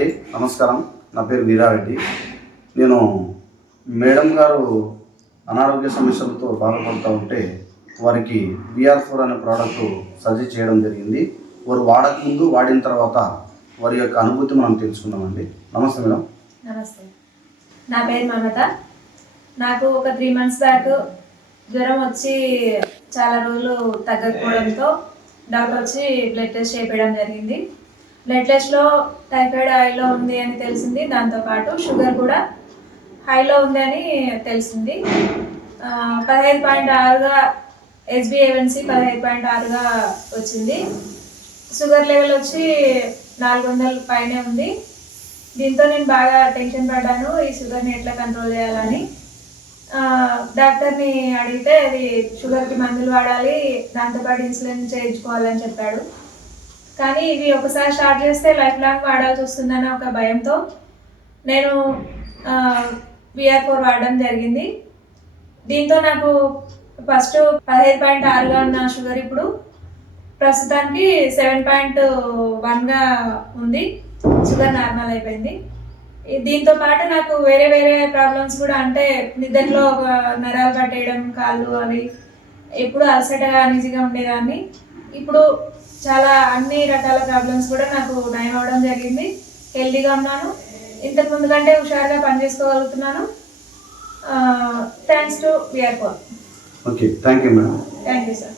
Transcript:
అండి, నమస్కారం. నా పేరు వీరారెడ్డి. నేను మేడం గారు అనారోగ్య సమస్యలతో బాధపడుతూ ఉంటే వారికి VR4 అనే ప్రోడక్ట్ సజెస్ట్ చేయడం జరిగింది. వారు వాడక ముందు, వాడిన తర్వాత వారి యొక్క అనుభూతి మనం తెలుసుకుందామండి. నమస్తే మేడం. నమస్తే, నా పేరు మమత. నాకు ఒక 3 months బ్యాక్ జ్వరం వచ్చి చాలా రోజులు తగ్గకపోవడంతో డాక్టర్ వచ్చి బ్లడ్ టెస్ట్ చేయించడం జరిగింది. బ్లడ్ టెస్ట్లో టైఫాయిడ్ హైలో ఉంది అని తెలిసింది. దాంతోపాటు షుగర్ కూడా హైలో ఉంది అని తెలిసింది. 15.6గా HbA1c 15.6గా వచ్చింది. షుగర్ లెవెల్ వచ్చి 400 పైనే ఉంది. దీంతో నేను బాగా టెన్షన్ పడ్డాను, ఈ షుగర్ని ఎట్లా కంట్రోల్ చేయాలని. డాక్టర్ని అడిగితే అది షుగర్కి మందులు వాడాలి, దాంతోపాటు ఇన్సులిన్ చేయించుకోవాలని చెప్పాడు. కానీ ఇవి ఒకసారి స్టార్ట్ చేస్తే లైఫ్ లాంగ్ వాడాల్సి వస్తుందన్న ఒక భయంతో నేను VR4 వాడడం జరిగింది. దీంతో నాకు ఫస్ట్ 15.6గా ఉన్న షుగర్ ఇప్పుడు ప్రస్తుతానికి 7.1గా ఉంది. షుగర్ నార్మల్ అయిపోయింది. దీంతో పాటు నాకు వేరే వేరే ప్రాబ్లమ్స్ కూడా, అంటే నిద్రలో నరాలు పట్టేయడం, కాళ్ళు అవి ఎప్పుడు అలసటగా అనీజీగా ఉండేదాన్ని. ఇప్పుడు చాలా అన్ని రకాల ప్రాబ్లమ్స్ కూడా నాకు నయం అవ్వడం జరిగింది. హెల్తీగా ఉన్నాను, ఇంతకు ముందు కంటే హుషారుగా పనిచేసుకోగలుగుతున్నాను. Thanks to VR4. Okay, thank you madam. Thank you sir.